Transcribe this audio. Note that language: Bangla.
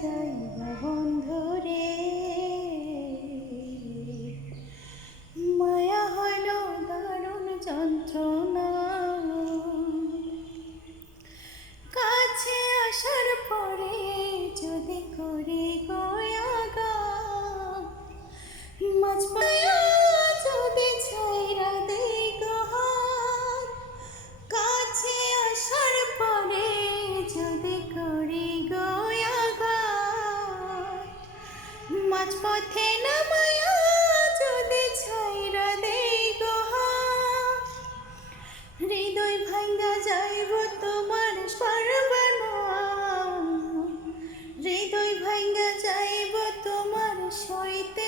যাইবা বন্ধুরে, মায়া হইল দারুণ যন্ত্রণা। কাছে আসার পরে যদি করি গয়াগা, মাঝ পায়া যদি ছাইরা দেই গহার। কাছে আসার পরে যদি করি গয়াগা, মাঝপথে নামায়া যদি ছাইরা দেই গহার। হৃদয় ভাঙ্গা যাইব তোমার পারবা না, হৃদয় ভাঙ্গা যাইব তোমার সইতে